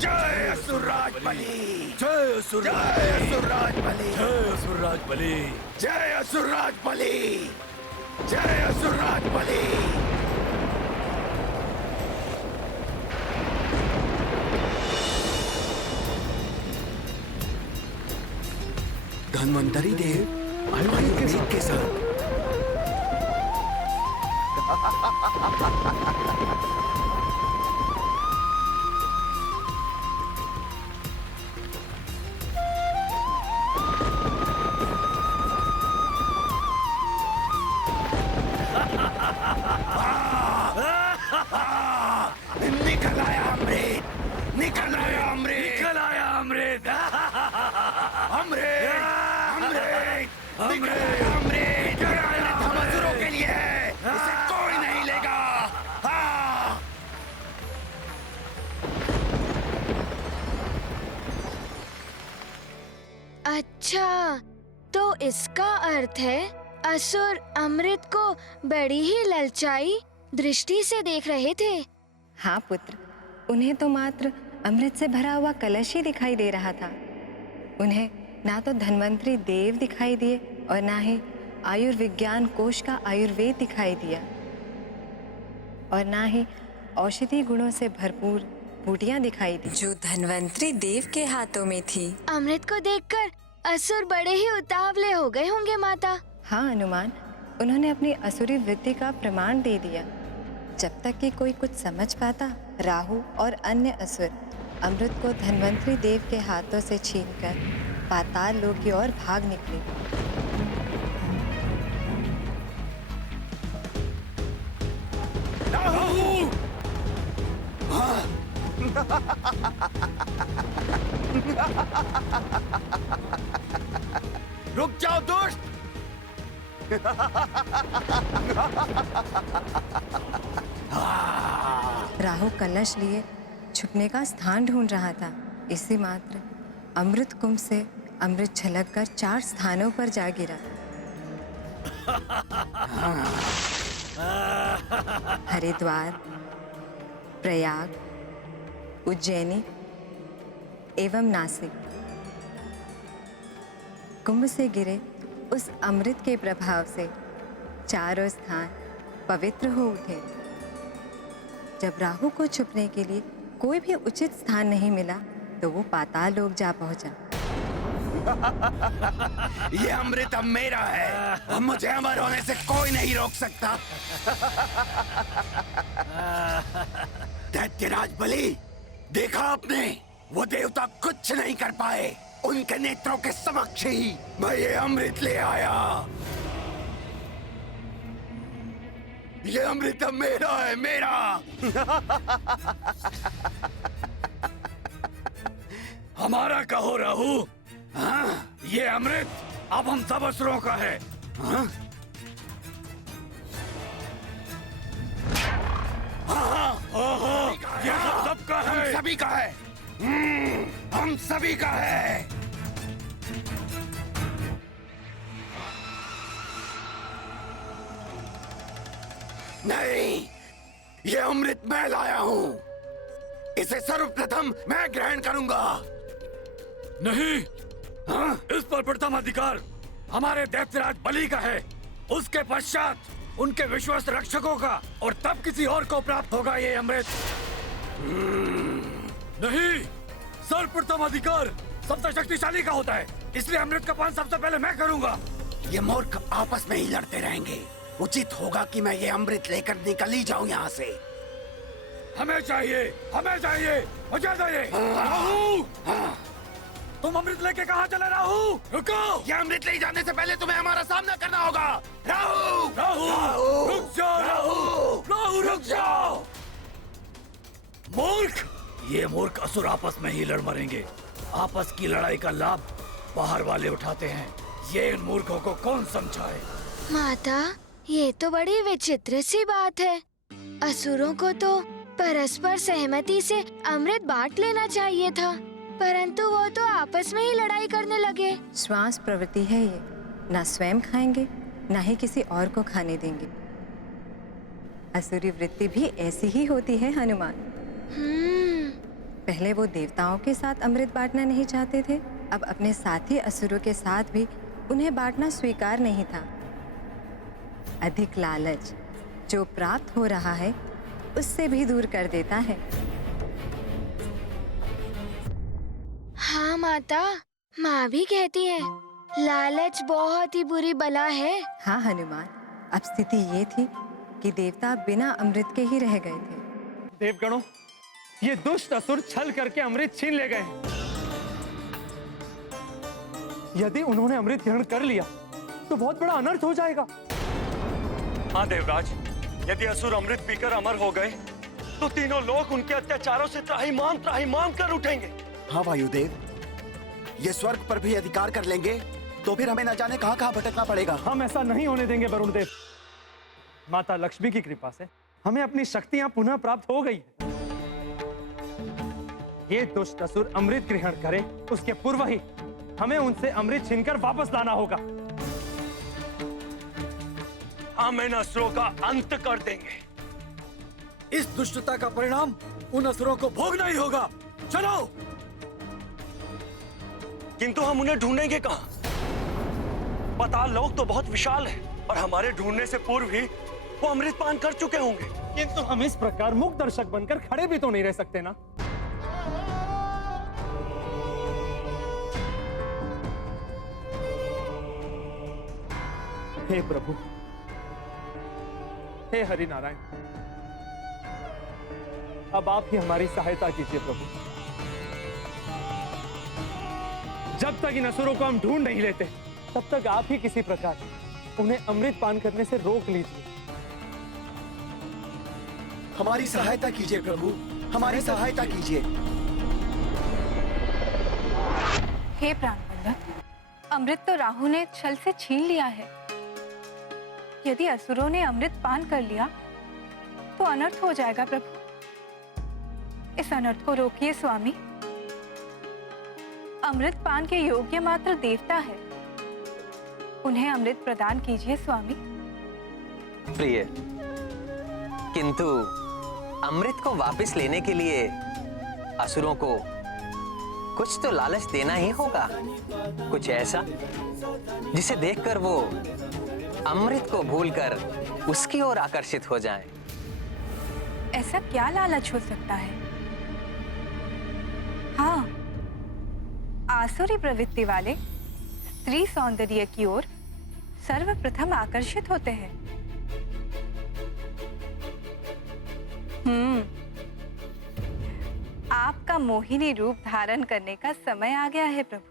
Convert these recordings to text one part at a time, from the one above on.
जय असुरराज बलि। जय असुरराज जय असुरराज बलि। जय असुरराज बलि। जय असुरराज बलि। जय असुरराज बलि। धन्वंतरी देव आयुर्वेद के साथ। निकल आया अमृत। निकल आया अमृत। निकल आया अमृत। अमृत। अमृत। निकल आया अमृत। ये अमृत हम असुरों के लिए है, इसे कोई नहीं लेगा। हाँ। अच्छा, तो इसका अर्थ है असुर अमृत को बड़ी ही ललचाई दृष्टि से देख रहे थे। हाँ पुत्र, उन्हें तो मात्र अमृत से भरा हुआ कलश ही दिखाई दे रहा था। उन्हें ना तो धन्वंतरी देव दिखाई दिए और ना ही आयुर्विज्ञान कोश का आयुर्वेद दिखाई दिया और ना ही औषधि गुणों से भरपूर बूटियां दिखाई दी जो धन्वंतरी देव के हाथों में थी। अमृत को देखकर असुर बड़े ही उतावले हो गए होंगे माता। हाँ हनुमान, उन्होंने अपनी असुरी वृत्ति का प्रमाण दे दिया। जब तक कि कोई कुछ समझ पाता, राहु और अन्य असुर अमृत को धन्वंतरी देव के हाथों से छीनकर पाताल लोक की ओर भाग निकले। राहु! रुक जाओ दुष्ट। राहु कलश लिए छुपने का स्थान ढूंढ रहा था। इसी मात्र अमृत कुंभ से अमृत छलककर 4 स्थानों पर जा गिरा। हरिद्वार, प्रयाग, उज्जैनी एवं नासिक। कुंभ से गिरे उस अमृत के प्रभाव से चारों स्थान पवित्र हो उठे। जब राहु को छुपने के लिए कोई भी उचित स्थान नहीं मिला तो वो पाताल लोक जा पहुंचा। ये अमृत अब मेरा है। अब मुझे अमर होने से कोई नहीं रोक सकता। दैत्यराज बलि, देखा आपने, वो देवता कुछ नहीं कर पाए। उनके नेत्रों के समक्ष ही मैं ये अमृत ले आया। ये अमृत अब मेरा है, मेरा। हमारा कहो राहु। हाँ? ये अमृत अब हम सब असुरों का है। हाँ? हाँ, ओहो, ये सब सबका हम है। सभी का है। हम सभी का है। नहीं, ये अमृत मैं लाया हूँ। इसे सर्वप्रथम मैं ग्रहण करूंगा। नहीं, हाँ? इस पर प्रथम अधिकार हमारे दैत्यराज बलि का है। उसके पश्चात उनके विश्वस्त रक्षकों का और तब किसी और को प्राप्त होगा ये अमृत। नहीं, सर्वप्रथम अधिकार सबसे शक्तिशाली का होता है, इसलिए अमृत का पान सबसे पहले मैं करूंगा। ये मूर्ख आपस में ही लड़ते रहेंगे। उचित होगा कि मैं ये अमृत लेकर निकल ही जाऊं यहाँ से। हमें चाहिए, हमें चाहिए, मुझे चाहिए। राहु, तुम अमृत लेके कहाँ चले राहु? रुको! ये अमृत ले जाने से पहले तुम्हें हमारा सामना करना होगा। राहु! राहु! रुक जाओ राहु! राहु रुक जाओ! मूर्ख! ये मूर्ख असुर आपस में ही लड़ मरेंगे। आपस की लड़ाई का लाभ बाहर वाले उठाते हैं। ये इन मूर्खों को कौन समझाए? माता, ये तो बड़ी विचित्र सी बात है। असुरों को तो परस्पर सहमति से अमृत बांट लेना चाहिए था, परंतु वो तो आपस में ही लड़ाई करने लगे। श्वास प्रवृत्ति है ये, ना स्वयं खाएंगे ना ही किसी और को खाने देंगे। असुरी वृत्ति भी ऐसी ही होती है हनुमान। पहले वो देवताओं के साथ अमृत बांटना नहीं चाहते थे, अब अपने साथी असुरों के साथ भी उन्हें बांटना स्वीकार नहीं था। अधिक लालच जो प्राप्त हो रहा है उससे भी दूर कर देता है। हाँ माता, माँ भी कहती है लालच बहुत ही बुरी बला है। हाँ हनुमान, अब स्थिति ये थी कि देवता बिना अमृत के ही रह गए थे। देवगणों, ये दुष्ट असुर छल करके अमृत छीन ले गए हैं। यदि उन्होंने अमृत ग्रहण कर लिया तो बहुत बड़ा अनर्थ हो जाएगा। हाँ देवराज, यदि असुर अमृत पीकर अमर हो गए तो तीनों लोग उनके अत्याचारों से त्राहिमाम कर उठेंगे। हाँ वायुदेव, ये स्वर्ग पर भी अधिकार कर लेंगे तो फिर हमें न जाने कहाँ कहाँ भटकना पड़ेगा। हम ऐसा नहीं होने देंगे वरुण देव। माता लक्ष्मी की कृपा से हमें अपनी शक्तियां पुनः प्राप्त हो गई है। ये दुष्ट असुर अमृत ग्रहण करे उसके पूर्व ही हमें उनसे अमृत छीनकर वापस लाना होगा। हम इन असुरों का अंत कर देंगे। इस दुष्टता का परिणाम उन असुरों को भोगना ही होगा। चलो। किंतु हम उन्हें ढूंढेंगे कहाँ? पाताल लोक तो बहुत विशाल है और हमारे ढूंढने से पूर्व ही वो अमृत पान कर चुके होंगे। किंतु हम इस प्रकार मूक दर्शक बनकर खड़े भी तो नहीं रह सकते ना। हे प्रभु, हे हरि नारायण, अब आप ही हमारी सहायता कीजिए प्रभु। जब तक इन असुरों को हम ढूंढ नहीं लेते तब तक आप ही किसी प्रकार उन्हें अमृत पान करने से रोक लीजिए। हमारी सहायता कीजिए प्रभु, हमारी सहायता कीजिए। हे प्राणवल्लभ, अमृत तो राहु ने छल से छीन लिया है। यदि असुरों ने अमृत पान कर लिया तो अनर्थ हो जाएगा प्रभु। इस अनर्थ को रोकिए स्वामी। अमृत पान के योग्य मात्र देवता है, उन्हें अमृत प्रदान कीजिए स्वामी। प्रिय, किंतु अमृत को वापस लेने के लिए असुरों को कुछ तो लालच देना ही होगा, कुछ ऐसा जिसे देखकर वो अमृत को भूलकर उसकी ओर आकर्षित हो जाएं। ऐसा क्या लालच हो सकता है? हाँ, आसुरी प्रवृत्ति वाले स्त्री सौंदर्य की ओर सर्वप्रथम आकर्षित होते हैं। आपका मोहिनी रूप धारण करने का समय आ गया है प्रभु।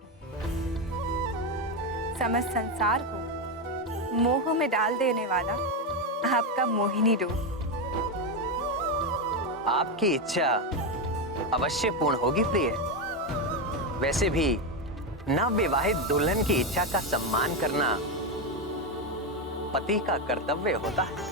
समस्त संसार को मोह में डाल देने वाला आपका मोहिनी रूप। आपकी इच्छा अवश्य पूर्ण होगी प्रिय। वैसे भी नवविवाहित दुल्हन की इच्छा का सम्मान करना पति का कर्तव्य होता है।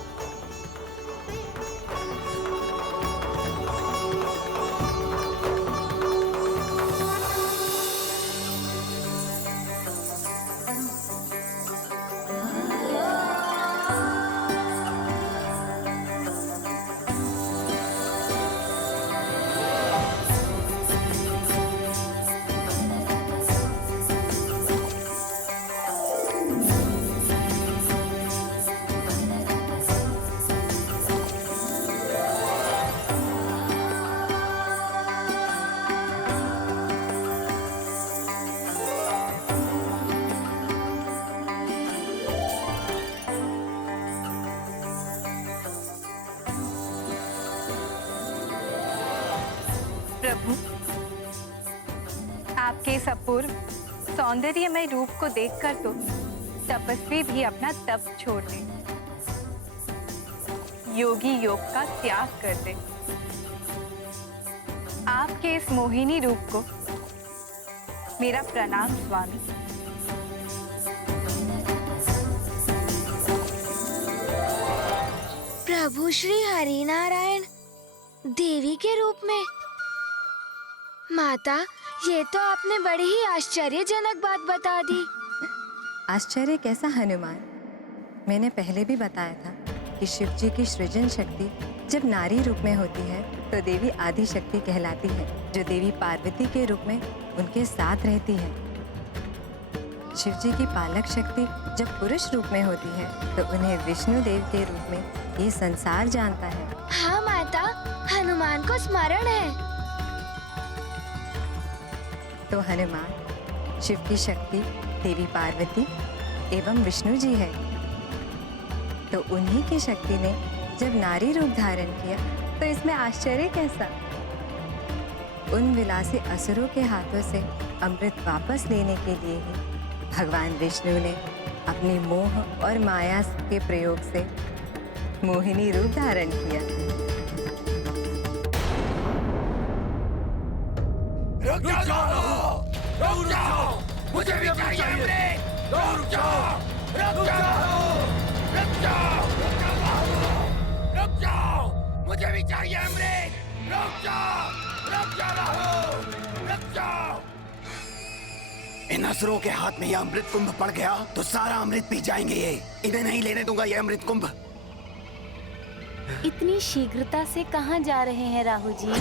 प्रभु, आपके इस अपूर्व सौंदर्यमय रूप को देखकर तो तपस्वी भी अपना तप छोड़ दे, योगी योग का त्याग कर दे। आपके इस मोहिनी रूप को मेरा प्रणाम स्वामी। प्रभु श्री हरिनारायण देवी के रूप में। माता, ये तो आपने बड़ी ही आश्चर्यजनक बात बता दी। आश्चर्य कैसा हनुमान? मैंने पहले भी बताया था कि शिव जी की सृजन शक्ति जब नारी रूप में होती है तो देवी आदि शक्ति कहलाती है, जो देवी पार्वती के रूप में उनके साथ रहती है। शिव जी की पालक शक्ति जब पुरुष रूप में होती है तो उन्हें विष्णु देव के रूप में ये संसार जानता है। हाँ माता, हनुमान को स्मरण है। तो हनुमान शिव की शक्ति देवी पार्वती एवं विष्णु जी है। तो उन्हीं की शक्ति ने जब नारी रूप धारण किया तो इसमें आश्चर्य कैसा। उन विलासी असुरों के हाथों से अमृत वापस लेने के लिए ही भगवान विष्णु ने अपनी मोह और माया के प्रयोग से मोहिनी रूप धारण किया। रुक जाओ, रुक जाओ, मुझे भी चाहिए अमृत। रुक जाओ, रुक जाओ, रुक जाओ, रुक जाओ, मुझे भी चाहिए अमृत। रुक जाओ, रुक जाओ, रुक जाओ। इन असुरों के हाथ में यह अमृत कुंभ पड़ गया तो सारा अमृत पी जाएंगे ये। इन्हें नहीं लेने दूंगा ये अमृत कुंभ। इतनी शीघ्रता से कहाँ जा रहे हैं राहु जी?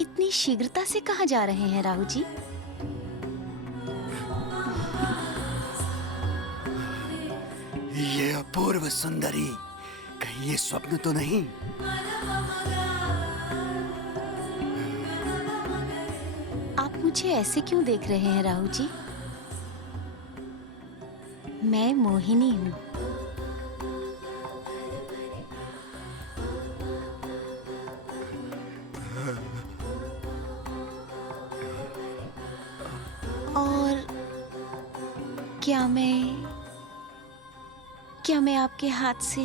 इतनी शीघ्रता से कहाँ जा रहे हैं राहु जी? ये अपूर्व सुंदरी, कहीं ये स्वप्न तो नहीं? आप मुझे ऐसे क्यों देख रहे हैं राहु जी? मैं मोहिनी हूँ। और क्या मैं आपके हाथ से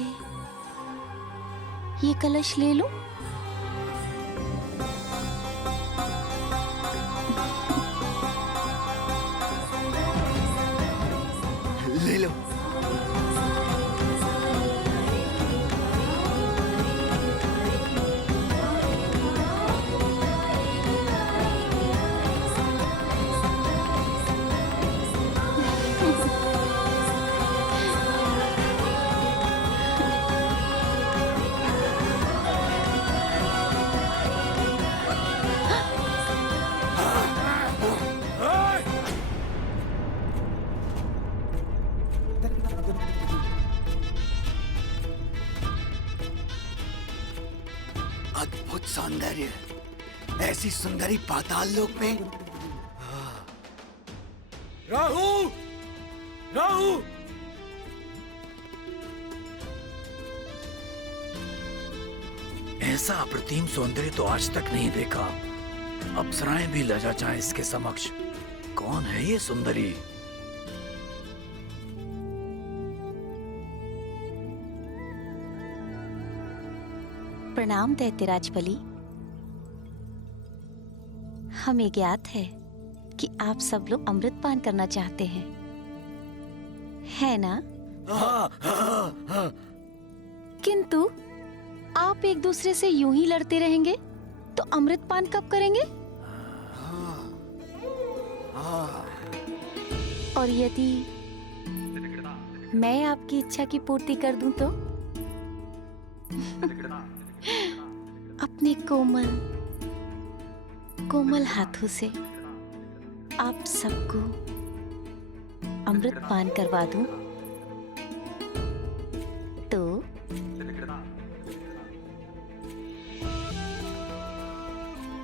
ये कलश ले लूं? ले लो। अद्भुत सौंदर्य, ऐसी सुंदरी पाताल लोक में। राहु, राहु, ऐसा अप्रतिम सौंदर्य तो आज तक नहीं देखा। अप्सराएं भी लजा जाए इसके समक्ष। कौन है ये सुंदरी? प्रणाम दैत्यराज बलि। हमें ज्ञात है कि आप सब लोग अमृत पान करना चाहते हैं, है ना? किंतु आप एक दूसरे से यूं ही लड़ते रहेंगे तो अमृत पान कब करेंगे? और यदि मैं आपकी इच्छा की पूर्ति कर दूं तो? अपने कोमल कोमल हाथों से आप सबको अमृत पान करवा दूं तो?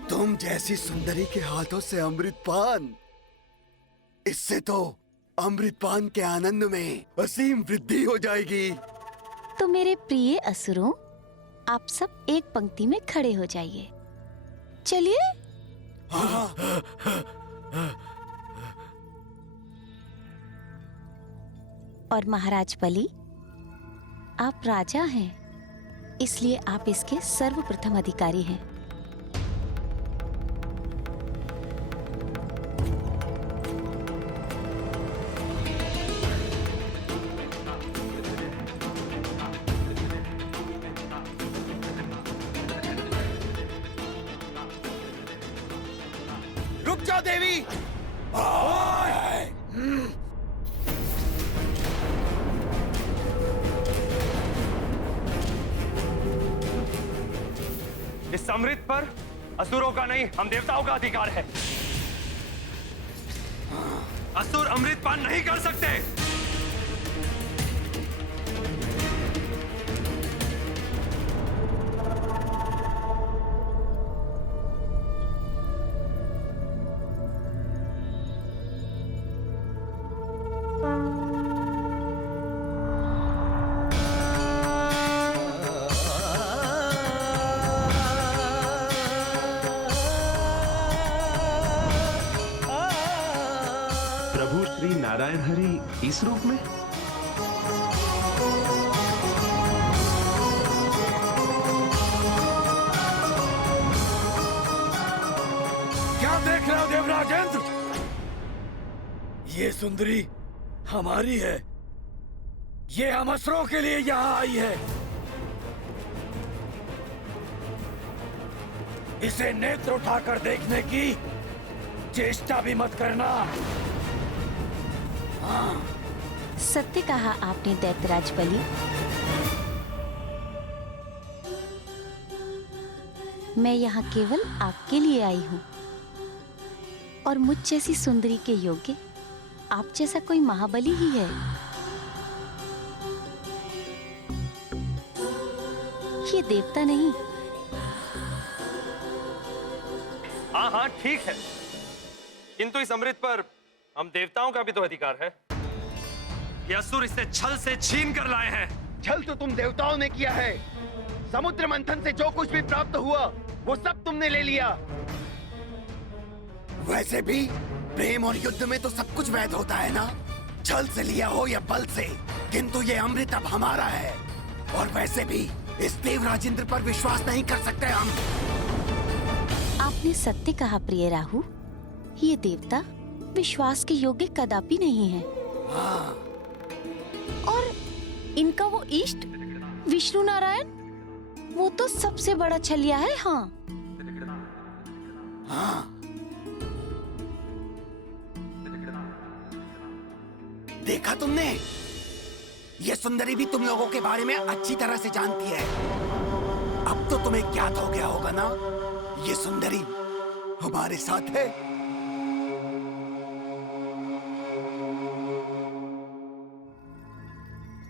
तुम जैसी सुंदरी के हाथों से अमृत पान, इससे तो अमृत पान के आनंद में असीम वृद्धि हो जाएगी। तो मेरे प्रिय असुरों, आप सब एक पंक्ति में खड़े हो जाइए। चलिए। और महाराज बलि, आप राजा हैं, इसलिए आप इसके सर्वप्रथम अधिकारी हैं। रुक जाओ देवी। इस अमृत पर असुरों का नहीं, हम देवताओं का अधिकार है। असुर अमृत पान नहीं कर सकते। प्रभु श्री नारायण हरि इस रूप में? क्या देख रहे हो देवराजेंद्र? ये सुंदरी हमारी है। ये हम असुरों के लिए यहाँ आई है। इसे नेत्र उठाकर देखने की चेष्टा भी मत करना। सत्य कहा आपने दैत्यराज बलि। मैं यहाँ केवल आपके लिए आई हूँ और मुझ जैसी सुंदरी के योग्य आप जैसा कोई महाबली ही है। ये देवता नहीं। हाँ हाँ ठीक है, किंतु इस अमृत पर हम देवताओं का भी तो अधिकार है। ये असुर इसे छल से छीन कर लाए हैं। छल तो तुम देवताओं ने किया है। समुद्र मंथन से जो कुछ भी प्राप्त हुआ वो सब तुमने ले लिया। वैसे भी प्रेम और युद्ध में तो सब कुछ वैध होता है ना, छल से लिया हो या बल से। किंतु ये अमृत अब हमारा है। और वैसे भी इस देवराज इंद्र पर विश्वास नहीं कर सकते हम। आपने सत्य कहा प्रिय राहु। ये देवता विश्वास के योग्य कदापि नहीं है। हाँ। और इनका वो इष्ट विष्णु नारायण, वो तो सबसे बड़ा छलिया है। हाँ हाँ। देखा तुमने, ये सुंदरी भी तुम लोगों के बारे में अच्छी तरह से जानती है। अब तो तुम्हें ज्ञात हो गया होगा ना, ये सुंदरी हमारे साथ है।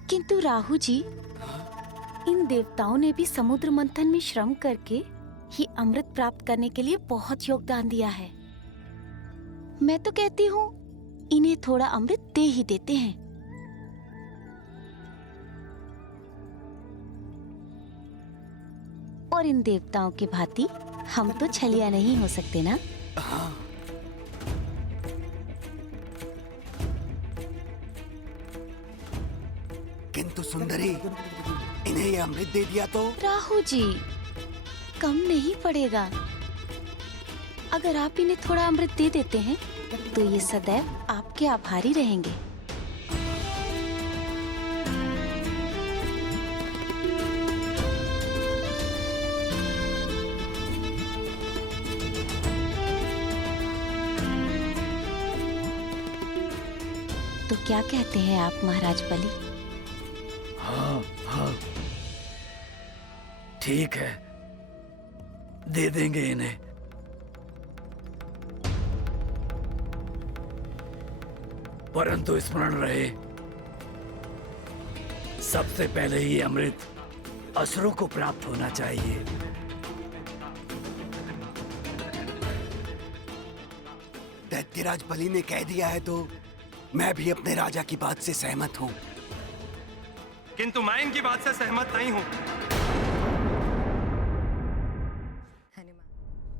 किंतु राहु जी, इन देवताओं ने भी समुद्र मंथन में श्रम करके ये अमृत प्राप्त करने के लिए बहुत योगदान दिया है। मैं तो कहती हूँ इन्हें थोड़ा अमृत दे ही देते हैं। और इन देवताओं की भांति हम तो छलिया नहीं हो सकते ना। हाँ। किंतु सुंदरी, इन्हें ये अमृत दे दिया तो? राहु जी, कम नहीं पड़ेगा। अगर आप इन्हें थोड़ा अमृत दे देते हैं तो ये सदैव आपके आभारी रहेंगे। तो क्या कहते हैं आप महाराज बलि? हाँ हाँ ठीक है, दे देंगे इन्हें। परंतु स्मरण रहे, सबसे पहले ये अमृत असुरों को प्राप्त होना चाहिए। दैत्यराज बलि ने कह दिया है तो मैं भी अपने राजा की बात से सहमत हूँ। किंतु मैं इनकी बात से सहमत नहीं हूँ।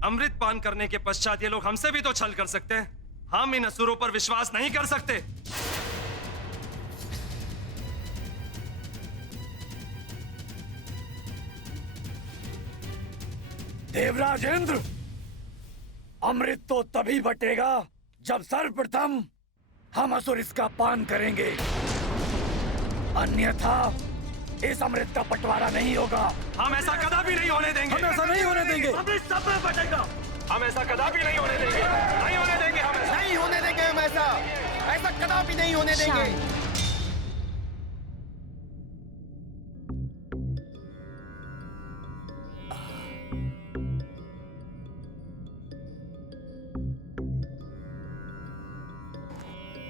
अमृत पान करने के पश्चात ये लोग हमसे भी तो छल कर सकते हैं। हम इन असुरों पर विश्वास नहीं कर सकते। देवराज इंद्र, अमृत तो तभी बटेगा जब सर्वप्रथम हम असुर इसका पान करेंगे, अन्यथा इस अमृत का बंटवारा नहीं होगा। हम ऐसा कदापि नहीं होने देंगे। हम ऐसा नहीं होने देंगे। अमृत सब में बटेगा। हम ऐसा कदापि नहीं होने देंगे। नहीं होने देंगे हम ऐसा। नहीं होने देंगे हम ऐसा। ऐसा कदापि नहीं होने देंगे।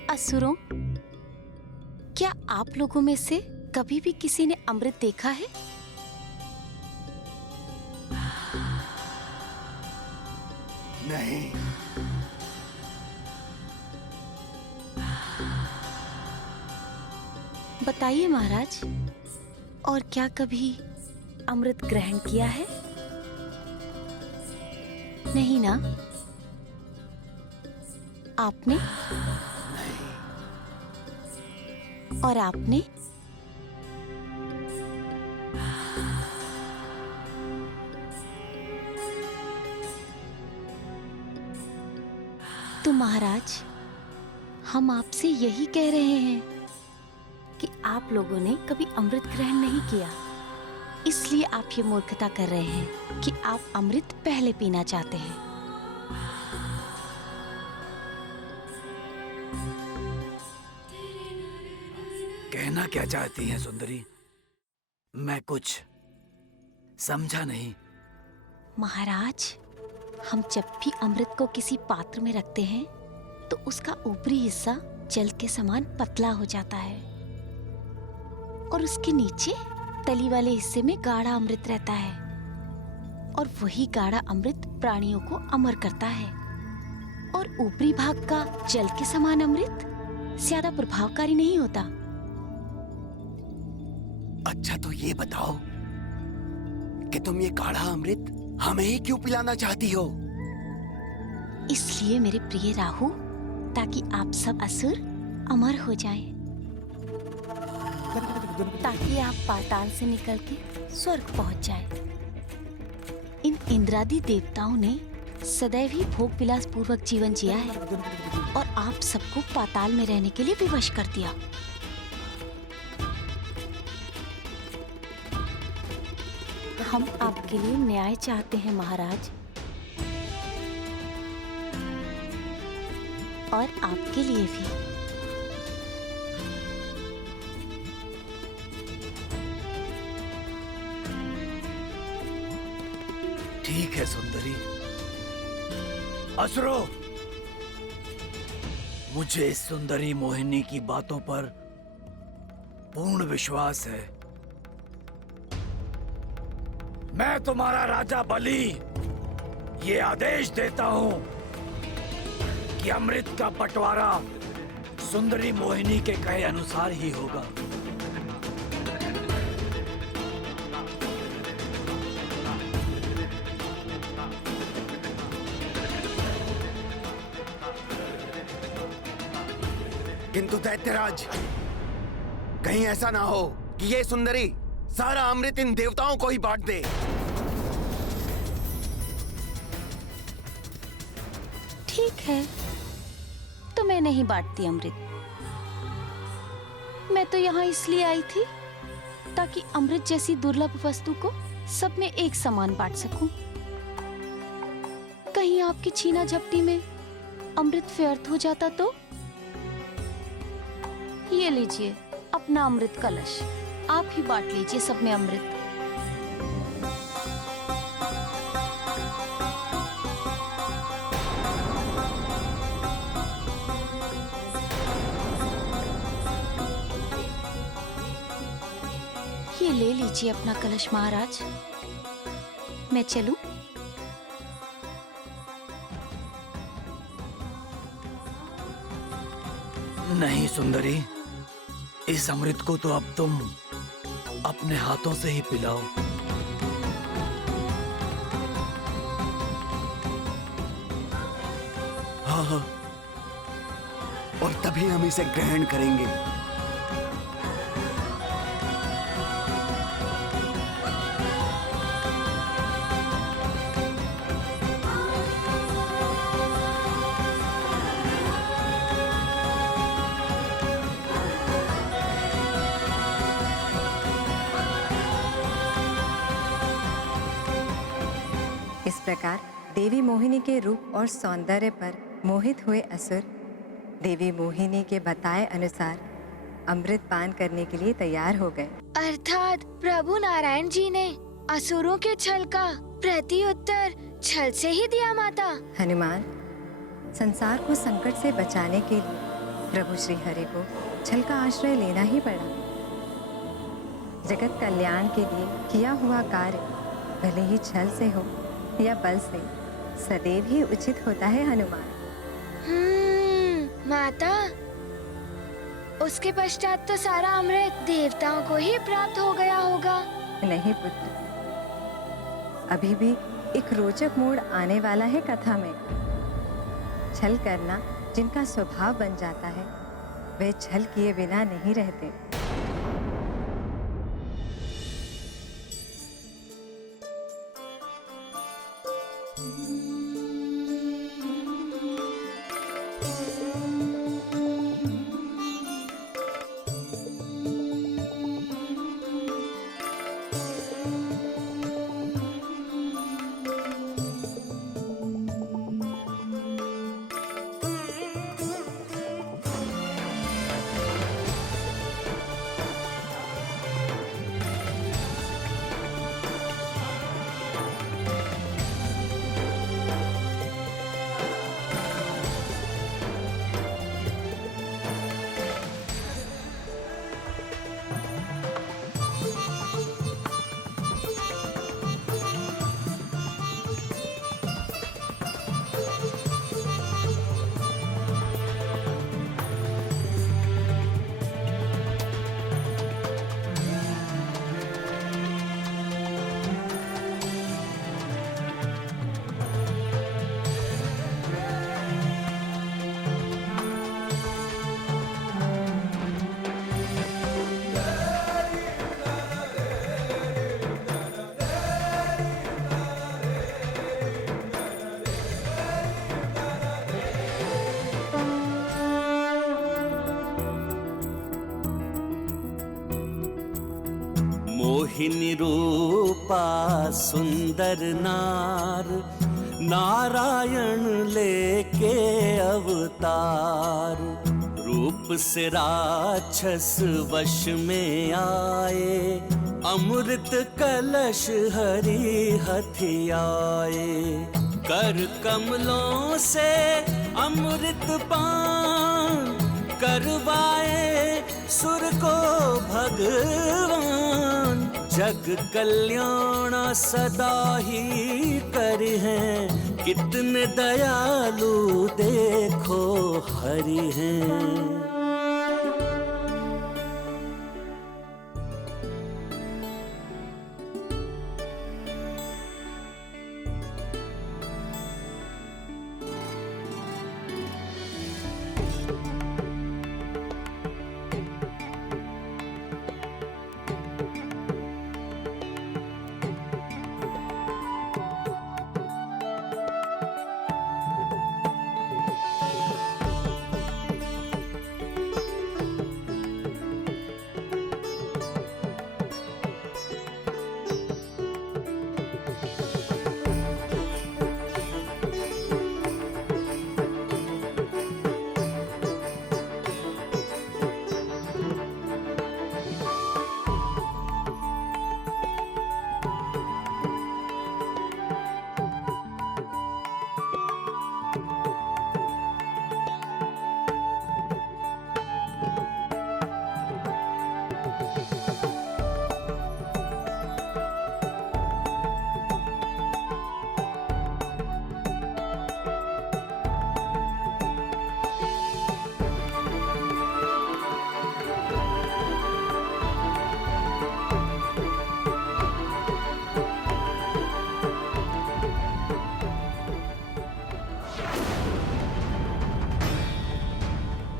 असुरों, क्या आप लोगों में से कभी भी किसी ने अमृत देखा है? नहीं। बताइए महाराज, और क्या कभी अमृत ग्रहण किया है? नहीं ना? आपने? और आपने? तो महाराज, हम आपसे यही कह रहे हैं कि आप लोगों ने कभी अमृत ग्रहण नहीं किया, इसलिए आप ये मूर्खता कर रहे हैं कि आप अमृत पहले पीना चाहते हैं। कहना क्या चाहती हैं सुंदरी? मैं कुछ समझा नहीं। महाराज, हम जब भी अमृत को किसी पात्र में रखते हैं तो उसका ऊपरी हिस्सा जल के समान पतला हो जाता है और उसके नीचे तली वाले हिस्से में गाढ़ा अमृत रहता है, और वही गाढ़ा अमृत प्राणियों को अमर करता है, और ऊपरी भाग का जल के समान अमृत ज्यादा प्रभावकारी नहीं होता। अच्छा, तो ये बताओ कि तुम ये गाढ़ा अमृत हमें ही क्यों पिलाना चाहती हो? इसलिए मेरे प्रिय राहु, ताकि आप सब असुर अमर हो जाएं, ताकि आप पाताल से निकल के स्वर्ग पहुंच जाएं। इन इंद्रादि देवताओं ने सदैव ही भोग विलास पूर्वक जीवन जिया है और आप सबको पाताल में रहने के लिए विवश कर दिया। हम आपके लिए न्याय चाहते हैं महाराज, और आपके लिए भी। ठीक है सुंदरी। असुरो, मुझे इस सुंदरी मोहिनी की बातों पर पूर्ण विश्वास है। मैं तुम्हारा राजा बलि ये आदेश देता हूं कि अमृत का बंटवारा सुंदरी मोहिनी के कहे अनुसार ही होगा। किंतु दैत्यराज, कहीं ऐसा ना हो कि ये सुंदरी सारा अमृत इन देवताओं को ही बांट दे। ठीक है, तो मैं नहीं बांटती अमृत। मैं तो यहाँ इसलिए आई थी ताकि अमृत जैसी दुर्लभ वस्तु को सब में एक समान बांट सकूं। कहीं आपकी छीना झपटी में अमृत व्यर्थ हो जाता तो? ये लीजिए अपना अमृत कलश, आप ही बांट लीजिए सब में अमृत। ये ले लीजिए अपना कलश महाराज। मैं चलूं? नहीं सुंदरी, इस अमृत को तो अब तुम अपने हाथों से ही पिलाओ। हाँ, और तभी हम इसे ग्रहण करेंगे। प्रकार देवी मोहिनी के रूप और सौंदर्य पर मोहित हुए असुर देवी मोहिनी के बताए अनुसार अमृत पान करने के लिए तैयार हो गए। अर्थात प्रभु नारायण जी ने असुरों के छल का प्रत्युत्तर छल से ही दिया माता। हनुमान, संसार को संकट से बचाने के लिए प्रभु श्री हरि को छल का आश्रय लेना ही पड़ा। जगत कल्याण के लिए किया हुआ कार्य भले ही छल से हो या बल से सदैव ही उचित होता है हनुमान। माता, उसके पश्चात तो सारा अमृत देवताओं को ही प्राप्त हो गया होगा। नहीं पुत्र, अभी भी एक रोचक मोड़ आने वाला है कथा में। छल करना जिनका स्वभाव बन जाता है वे छल किए बिना नहीं रहते। मोहिनी रूपा सुंदर नार, नारायण लेके अवतार। रूप से राक्षस वश में आए, अमृत कलश हरि हथियाए। कर कमलों से अमृत पान, करवाए सुर को भगवान। जग कल्याण सदा ही करे हैं, कितने दयालु देखो हरि हैं।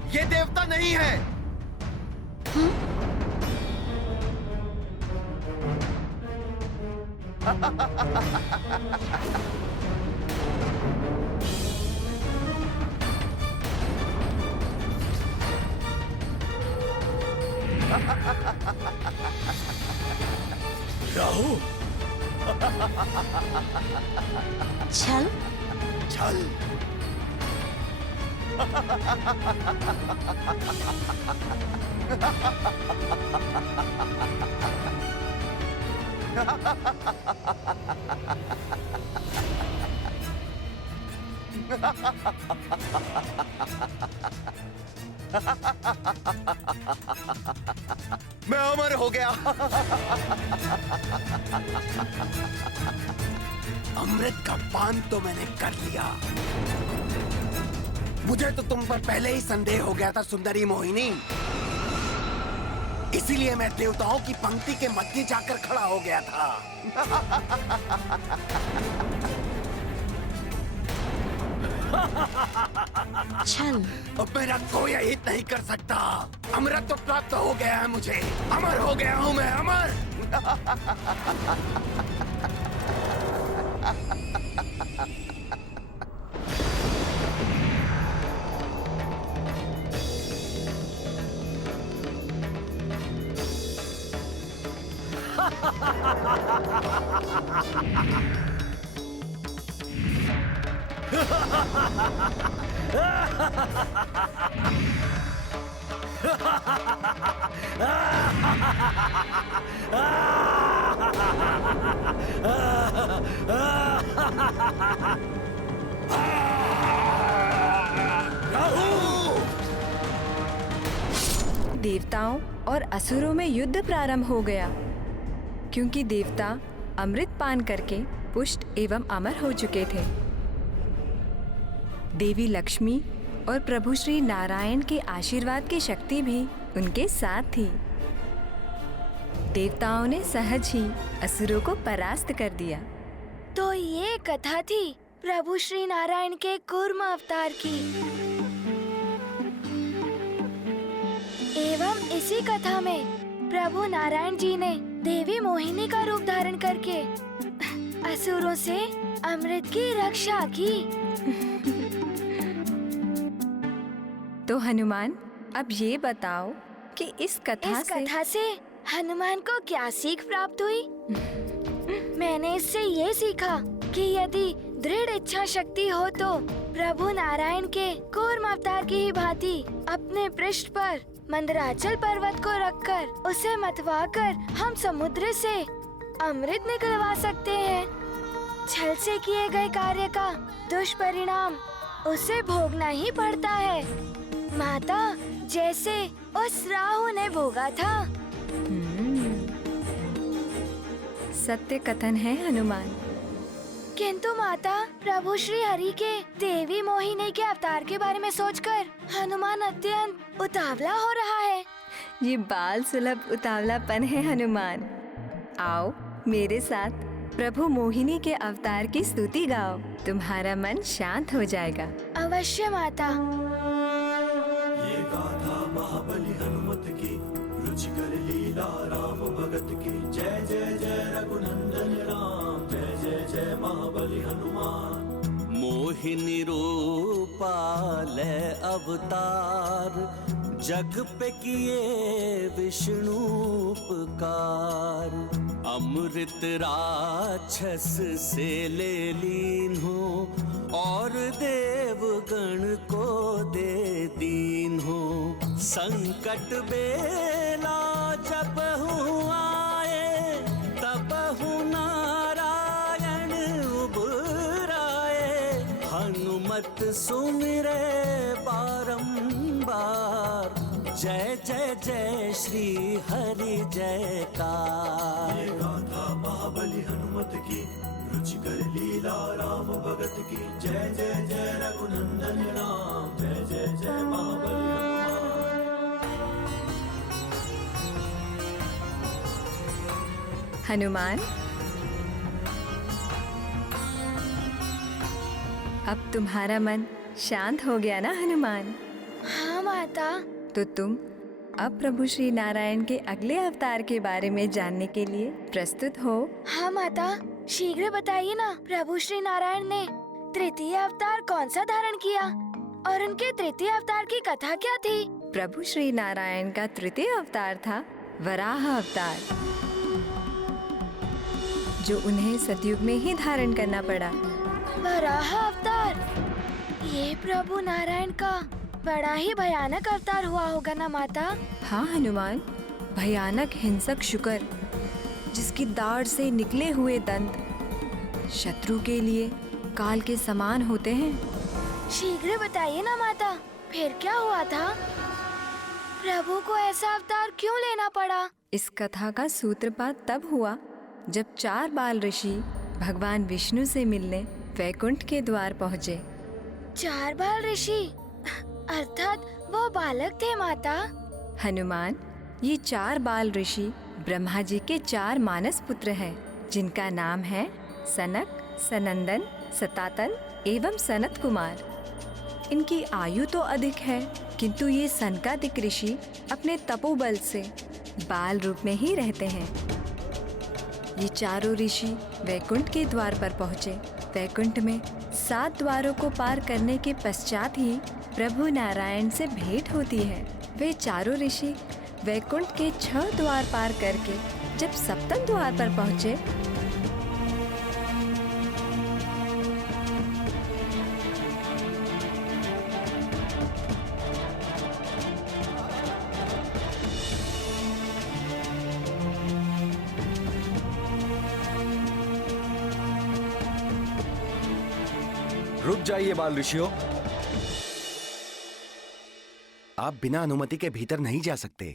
ये देवता नहीं है। राहु, छल? छल। मैं अमर हो गया। अमृत का पान तो मैंने कर लिया। मुझे तो तुम पर पहले ही संदेह हो गया था सुंदरी मोहिनी, इसीलिए मैं देवताओं की पंक्ति के मध्य जाकर खड़ा हो गया था। छल? अब मेरा कोई अहित नहीं कर सकता। अमृत तो प्राप्त हो गया है मुझे, अमर हो गया हूं मैं, अमर। देवताओं और असुरों में युद्ध प्रारंभ हो गया, क्योंकि देवता अमृत पान करके पुष्ट एवं अमर हो चुके थे। देवी लक्ष्मी और प्रभु श्री नारायण के आशीर्वाद की शक्ति भी उनके साथ थी। देवताओं ने सहज ही असुरों को परास्त कर दिया। तो ये कथा थी प्रभु श्री नारायण के कूर्म अवतार की। एवं इसी कथा में प्रभु नारायण जी ने देवी मोहिनी का रूप धारण करके असुरों से अमृत की रक्षा की। तो हनुमान, अब ये बताओ कि इस कथा से हनुमान को क्या सीख प्राप्त हुई? मैंने इससे ये सीखा कि यदि दृढ़ इच्छा शक्ति हो तो प्रभु नारायण के कूर्म अवतार की ही भांति अपने पृष्ठ पर मंदराचल पर्वत को रखकर उसे मतवाकर हम समुद्र से अमृत निकलवा सकते हैं। छल से किए गए कार्य का दुष्परिणाम उसे भोगना ही पड़ता है, माता, जैसे उस राहु ने भोगा था। सत्य कथन है हनुमान। किंतु माता, प्रभु श्री हरि के देवी मोहिनी के अवतार के बारे में सोचकर हनुमान अत्यंत उतावला हो रहा है। ये बाल सुलभ उतावलापन है हनुमान। आओ मेरे साथ प्रभु मोहिनी के अवतार की स्तुति गाओ, तुम्हारा मन शांत हो जाएगा। अवश्य माता। ये गाथा महाबली हनुमत की, रुचिकर लीला राम भगत की। जय जय जय रघुनंदन राम, जय जय जय महाबली हनुमान। मोहिनी रूपा ले अवतार, जग पे किए विष्णु उपकार। अमृत राक्षस से ले लीन हो, और देवगण को दे दीन हो। संकट बेला जब आए, तब नारायण उबराए। हनुमत सुमिरे बारंबार, जय जय जय श्री हरि जयकार। ये गाथा महाबली हनुमत की, रुचिकर लीला राम भगत की। जय जय जय रघुनंदन राम, जय जय जय महाबली हनुमान, अब तुम्हारा मन शांत हो गया ना हनुमान? हाँ माता। तो तुम अब प्रभु श्री नारायण के अगले अवतार के बारे में जानने के लिए प्रस्तुत हो? हाँ माता, शीघ्र बताइए ना, प्रभु श्री नारायण ने तृतीय अवतार कौन सा धारण किया और उनके तृतीय अवतार की कथा क्या थी? प्रभु श्री नारायण का तृतीय अवतार था वराह अवतार, जो उन्हें सतयुग में ही धारण करना पड़ा। वराह अवतार, ये प्रभु नारायण का बड़ा ही भयानक अवतार हुआ होगा ना माता? हाँ हनुमान, भयानक हिंसक शुकर जिसकी दाढ़ से निकले हुए दंत शत्रु के लिए काल के समान होते हैं। शीघ्र बताइए ना माता, फिर क्या हुआ था? प्रभु को ऐसा अवतार क्यों लेना पड़ा? इस कथा का सूत्रपात तब हुआ जब 4 बाल ऋषि भगवान विष्णु से मिलने वैकुंठ के द्वार पहुँचे। 4 बाल ऋषि अर्थात वो बालक थे माता? हनुमान, ये 4 बाल ऋषि ब्रह्मा जी के 4 मानस पुत्र हैं, जिनका नाम है सनक, सनंदन, सतातन एवं सनत कुमार। इनकी आयु तो अधिक है, किंतु ये सनकादिक ऋषि अपने तपोबल से बाल रूप में ही रहते हैं। ये चारों ऋषि वैकुंठ के द्वार पर पहुँचे। वैकुंठ में 7 द्वारों को पार करने के पश्चात ही प्रभु नारायण से भेंट होती है। वे चारों ऋषि वैकुंठ के 6 द्वार पार करके जब 7वें द्वार पर पहुँचे, रुक जाइए बाल ऋषियों, आप बिना अनुमति के भीतर नहीं जा सकते।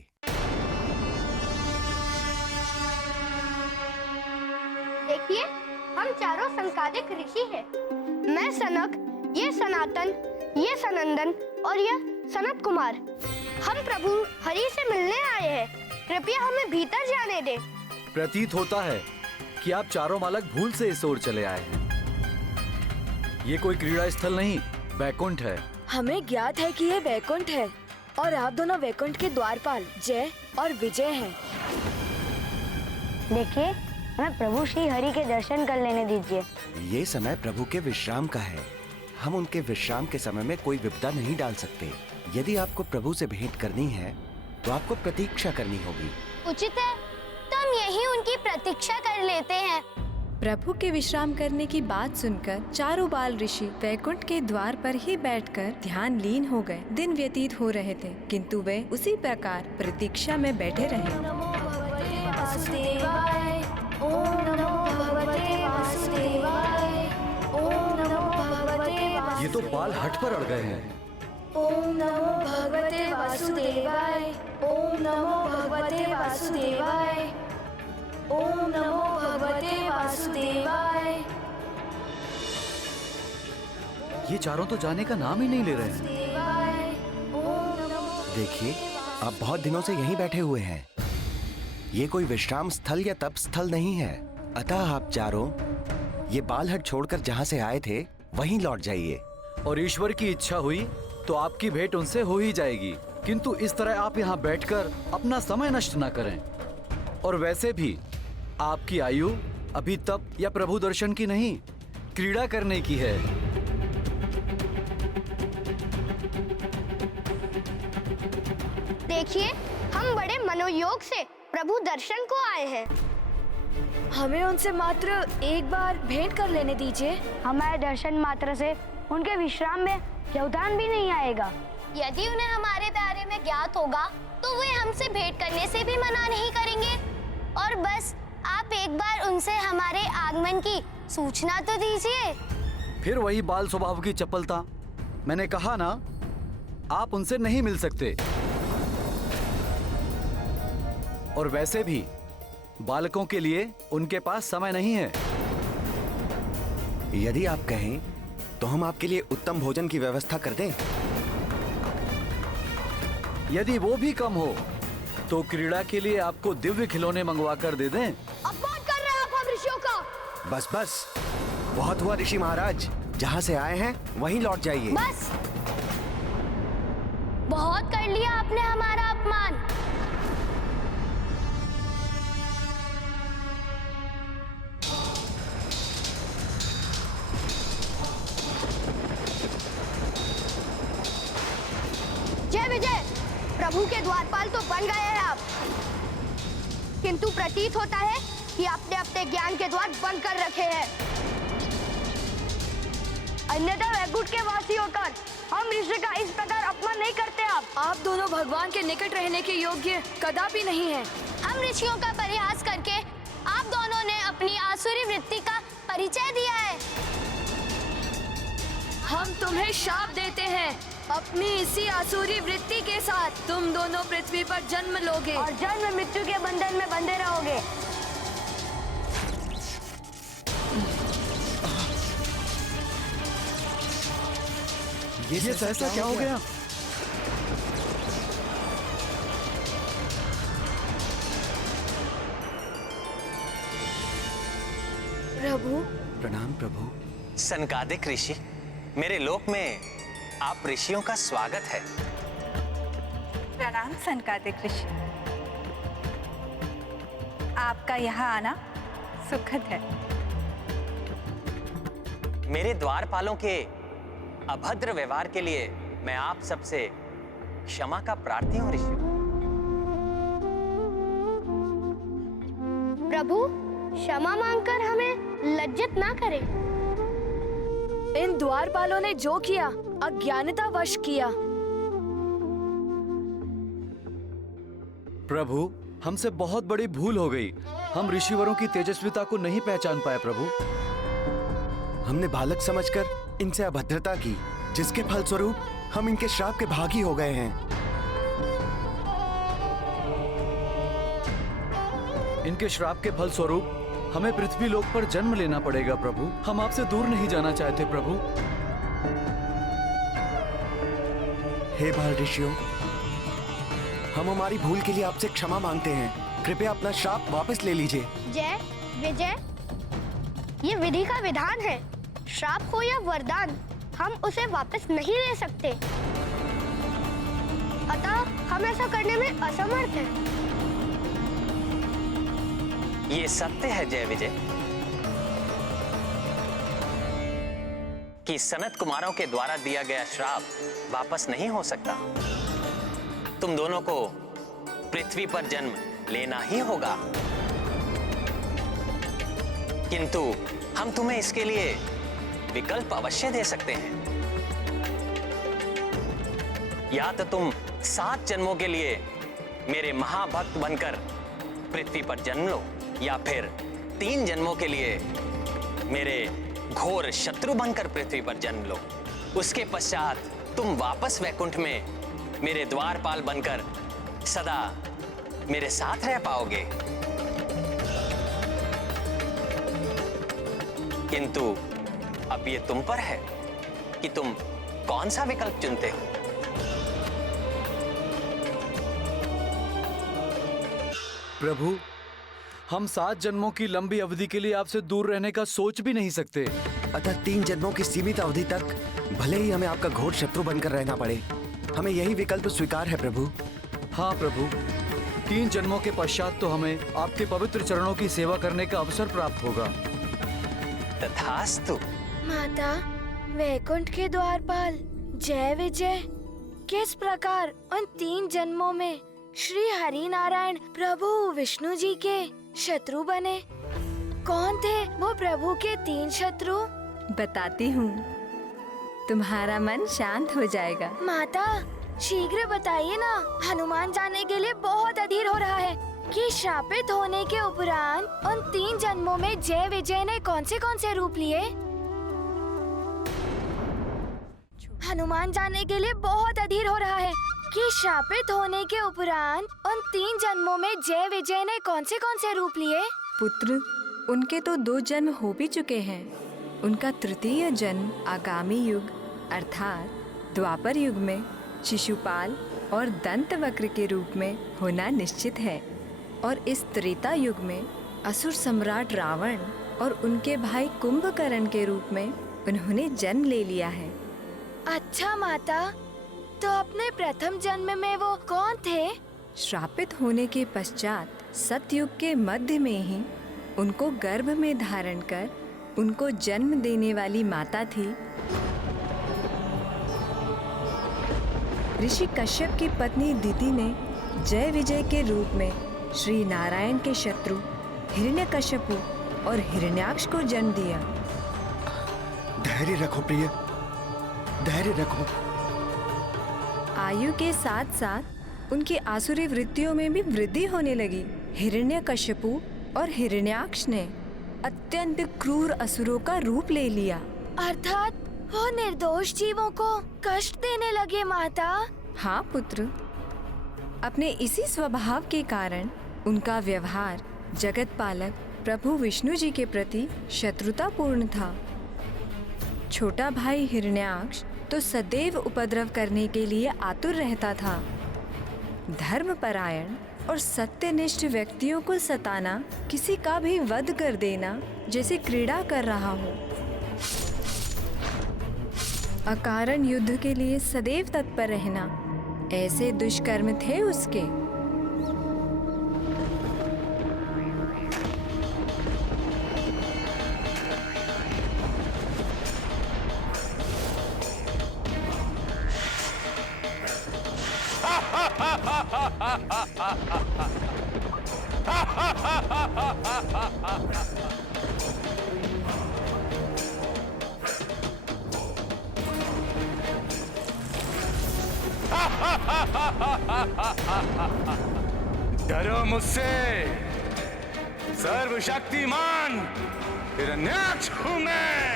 देखिए, हम चारों संकादिक ऋषि हैं। मैं सनक, ये सनातन, ये सनंदन और ये सनत कुमार। हम प्रभु हरि से मिलने आए हैं। कृपया हमें भीतर जाने दें। प्रतीत होता है कि आप चारों बालक भूल से इस ओर चले आए हैं। ये कोई क्रीड़ा स्थल नहीं, वैकुंठ है। हमें ज्ञात है कि ये वैकुंठ है और आप दोनों वैकुंठ के द्वारपाल जय और विजय हैं। देखिए, हमें प्रभु श्री हरि के दर्शन कर लेने दीजिए। ये समय प्रभु के विश्राम का है। हम उनके विश्राम के समय में कोई विपदा नहीं डाल सकते। यदि आपको प्रभु से भेंट करनी है तो आपको प्रतीक्षा करनी होगी। उचित है, तो हम यही उनकी प्रतीक्षा कर लेते हैं। प्रभु के विश्राम करने की बात सुनकर चारों बाल ऋषि वैकुंठ के द्वार पर ही बैठकर ध्यान लीन हो गए। दिन व्यतीत हो रहे थे, किंतु वे उसी प्रकार प्रतीक्षा में बैठे रहे। ओम नमो भगवते वासुदेवाय, ओम नमो भगवते वासुदेवाय, ओम नमो भगवते वासुदेवाय। ये तो बाल हट पर अड़ गए हैं। ओम नमो भगवते वासुदेवाय, ओम नमो भगवते वासुदेवाय, ओम नमो भगवते वासुदेवाय। ये चारों तो जाने का नाम ही नहीं ले रहे हैं। देखिए, आप बहुत दिनों से यहीं बैठे हुए हैं। ये कोई विश्राम स्थल या तप स्थल नहीं है। अतः आप चारों ये बालहट छोड़कर जहाँ से आए थे वहीं लौट जाइए। और ईश्वर की इच्छा हुई तो आपकी भेंट उनसे हो ही जाएगी, किंतु इस तरह आप यहाँ बैठकर अपना समय नष्ट ना करें। और वैसे भी आपकी आयु अभी तप या प्रभु दर्शन की नहीं, क्रीड़ा करने की है। देखिए, हम बड़े मनोयोग से प्रभु दर्शन को आए हैं। हमें उनसे मात्र एक बार भेंट कर लेने दीजिए। हमारे दर्शन मात्र से उनके विश्राम में व्यवधान भी नहीं आएगा। यदि उन्हें हमारे बारे में ज्ञात होगा तो वे हमसे भेंट करने से भी मना नहीं करेंगे। और बस आप एक बार उनसे हमारे आगमन की सूचना तो दीजिए। फिर वही बाल स्वभाव की चपलता। मैंने कहा ना, आप उनसे नहीं मिल सकते। और वैसे भी बालकों के लिए उनके पास समय नहीं है। यदि आप कहें तो हम आपके लिए उत्तम भोजन की व्यवस्था कर दें। यदि वो भी कम हो तो क्रीड़ा के लिए आपको दिव्य खिलौने मंगवा कर दे दें। अपमान कर रहे हैं आप हम ऋषियों का। बस बस, बहुत हुआ ऋषि महाराज। जहाँ से आए हैं वहीं लौट जाइए। बस, बहुत कर लिया आपने हमारा अपमान। जय विजय, प्रभु के द्वारपाल तो बन गए हैं आप, किंतु प्रतीत होता है कि आपने अपने ज्ञान के द्वार बंद कर रखे हैं। अन्यथा वैकुंठ के वासी होकर हम ऋषि का इस प्रकार अपमान नहीं करते। आप दोनों भगवान के निकट रहने के योग्य कदापि नहीं हैं। हम ऋषियों का परिहास करके आप दोनों ने अपनी आसुरी वृत्ति का परिचय दिया है। हम तुम्हें शाप देते हैं। अपनी इसी आसुरी वृत्ति के साथ तुम दोनों पृथ्वी पर जन्म लोगे और जन्म मृत्यु के बंधन में बंधे रहोगे। ये सहसा क्या हो गया? प्रभु। प्रणाम प्रभु। सनकादिक ऋषि, मेरे लोक में आप ऋषियों का स्वागत है। प्रणाम सनकादिक ऋषि। आपका यहाँ आना सुखद है। मेरे द्वारपालों के अभद्र व्यवहार के लिए मैं आप सबसे क्षमा का प्रार्थी हूँ ऋषि। प्रभु, क्षमा मांगकर हमें लज्जित ना करें। इन द्वारपालों ने जो किया अज्ञानतावश किया। प्रभु, हमसे बहुत बड़ी भूल हो गई। हम ऋषिवरों की तेजस्विता को नहीं पहचान पाए प्रभु। हमने बालक समझकर इनसे अभद्रता की, जिसके फलस्वरूप हम इनके श्राप के भागी हो गए हैं। इनके श्राप के फलस्वरूप हमें पृथ्वी लोक पर जन्म लेना पड़ेगा प्रभु। हम आपसे दूर नहीं जाना चाहते प्रभु। हे बाल ऋषियों, हम हमारी भूल के लिए आपसे क्षमा मांगते हैं। कृपया अपना श्राप वापस ले लीजिए। जय विजय, ये विधि का विधान है। श्राप हो या वरदान, हम उसे वापस नहीं ले सकते। अतः हम ऐसा करने में असमर्थ हैं। ये सत्य है जय विजय कि सनत कुमारों के द्वारा दिया गया श्राप वापस नहीं हो सकता। तुम दोनों को पृथ्वी पर जन्म लेना ही होगा, किंतु हम तुम्हें इसके लिए विकल्प अवश्य दे सकते हैं। या तो तुम 7 जन्मों के लिए मेरे महाभक्त बनकर पृथ्वी पर जन्म लो, या फिर 3 जन्मों के लिए मेरे घोर शत्रु बनकर पृथ्वी पर जन्म लो। उसके पश्चात तुम वापस वैकुंठ में मेरे द्वारपाल बनकर सदा मेरे साथ रह पाओगे। किंतु अब ये तुम पर है कि तुम कौन सा विकल्प चुनते हो। प्रभु, हम 7 जन्मों की लंबी अवधि के लिए आपसे दूर रहने का सोच भी नहीं सकते। अतः 3 जन्मों की सीमित अवधि तक भले ही हमें आपका घोर शत्रु बनकर रहना पड़े, हमें यही विकल्प स्वीकार है प्रभु। हाँ प्रभु, 3 जन्मों के पश्चात तो हमें आपके पवित्र चरणों की सेवा करने का अवसर प्राप्त होगा। तथास्तु। माता, वैकुंठ के द्वारपाल जय विजय किस प्रकार उन 3 जन्मों में श्री हरि नारायण प्रभु विष्णु जी के शत्रु बने? कौन थे वो प्रभु के 3 शत्रु? बताती हूँ, तुम्हारा मन शांत हो जाएगा। माता, शीघ्र बताइए ना। हनुमान जाने के लिए बहुत अधीर हो रहा है कि श्रापित होने के उपरांत उन 3 जन्मों में जय विजय ने कौन से रूप लिए। हनुमान जाने के लिए बहुत अधीर हो रहा है कि श्रापित होने के उपरांत उन 3 जन्मों में जय विजय ने कौन से रूप लिए। पुत्र, उनके तो 2 जन्म हो भी चुके हैं। उनका तृतीय जन्म आगामी युग अर्थात द्वापर युग में शिशुपाल और दंतवक्र के रूप में होना निश्चित है, और इस त्रेता युग में असुर सम्राट रावण और उनके भाई कुंभकर्ण के रूप में उन्होंने जन्म ले लिया है। अच्छा माता, तो अपने प्रथम जन्म में वो कौन थे? श्रापित होने के पश्चात सतयुग के मध्य में ही उनको गर्भ में धारण कर उनको जन्म देने वाली माता थी ऋषि कश्यप की पत्नी दिति ने जय विजय के रूप में श्री नारायण के शत्रु हिरण्यकश्यपु और हिरण्याक्ष को जन्म दिया। धैर्य रखो प्रिय, धैर्य रखो। आयु के साथ साथ उनकी आसुरी वृत्तियों में भी वृद्धि होने लगी। हिरण्यकश्यपु और हिरण्याक्ष ने अत्यंत क्रूर असुरों का रूप ले लिया। अर्थात वो निर्दोष जीवों को कष्ट देने लगे माता। हाँ पुत्र, अपने इसी स्वभाव के कारण उनका व्यवहार जगत पालक प्रभु विष्णु जी के प्रति शत्रुतापूर्ण था। छोटा भाई हिरण्याक्ष तो सदैव उपद्रव करने के लिए आतुर रहता था। धर्मपरायण और सत्यनिष्ठ व्यक्तियों को सताना, किसी का भी वध कर देना जैसे क्रीड़ा कर रहा हो। अकारण युद्ध के लिए सदैव तत्पर रहना, ऐसे दुष्कर्म थे उसके। डरो मुझसे, सर्वशक्तिमान हिरण्याक्ष हूं मैं।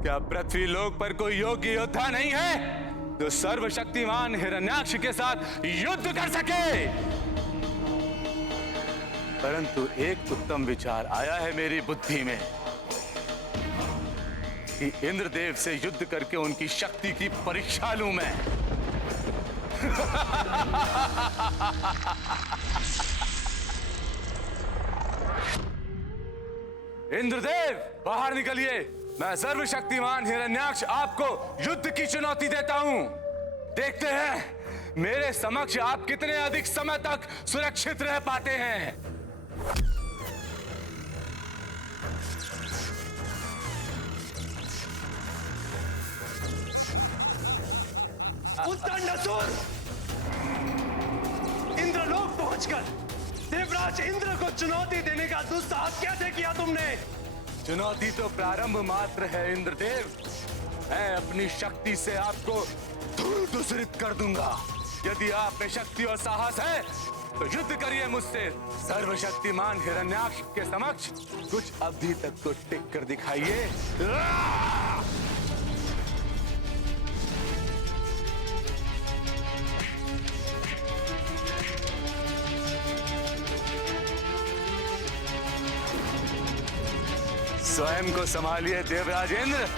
क्या पृथ्वी लोक पर कोई योग्य योद्धा नहीं है जो सर्वशक्तिमान हिरण्याक्ष के साथ युद्ध कर सके? परंतु एक उत्तम विचार आया है मेरी बुद्धि में कि इंद्रदेव से युद्ध करके उनकी शक्ति की परीक्षा लूं मैं। इंद्रदेव, बाहर निकलिए। मैं सर्वशक्तिमान हिरण्याक्ष आपको युद्ध की चुनौती देता हूं। देखते हैं मेरे समक्ष आप कितने अधिक समय तक सुरक्षित रह पाते हैं। उत्तंडासुर, इंद्रलोक पहुंचकर देवराज इंद्र को चुनौती देने का दुस्साहस कैसे किया तुमने? चुनौती तो प्रारंभ मात्र है इंद्रदेव। मैं अपनी शक्ति से आपको धूर्त कर दूंगा। यदि आप में शक्ति और साहस है तो युद्ध करिए मुझसे। सर्वशक्तिमान हिरण्याक्ष के समक्ष कुछ अवधि तक तो टिक कर दिखाइए। स्वयं को संभालिए देवराज इंद्र।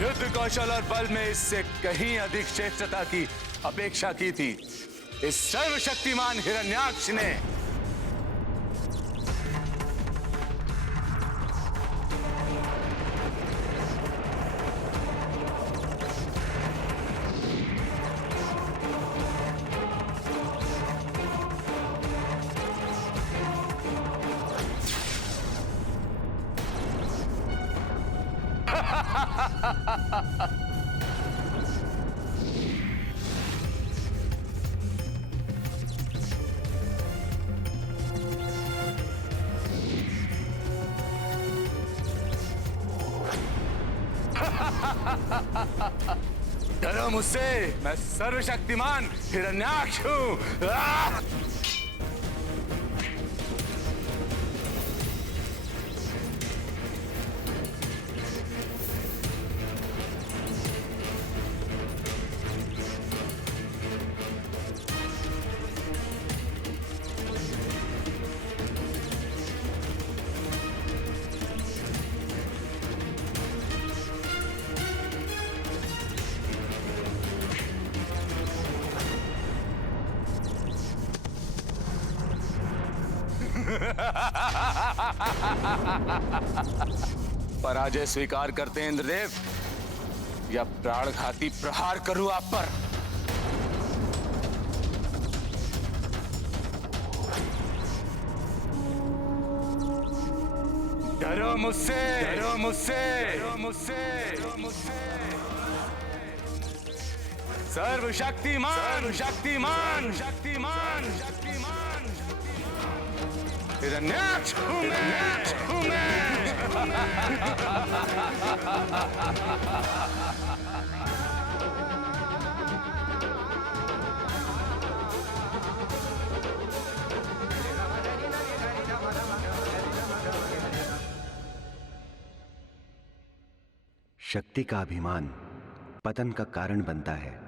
युद्ध कौशल और बल में इससे कहीं अधिक श्रेष्ठता की अपेक्षा की थी इस सर्वशक्तिमान हिरण्याक्ष ने। डरो मुझसे, मैं सर्वशक्तिमान हिरण्याक्ष हूँ। आह! पराजय स्वीकार करते हैं इंद्रदेव, या प्राणघाती प्रहार करूं आप पर? डरो मुझसे, डरो मुझसे, डरो मुझसे, डरो मुझसे। सर्वशक्तिमान, शक्तिमान, शक्तिमान, शक्तिमान। हिरण्याक्ष हूं मैं। शक्ति का अभिमान पतन का कारण बनता है।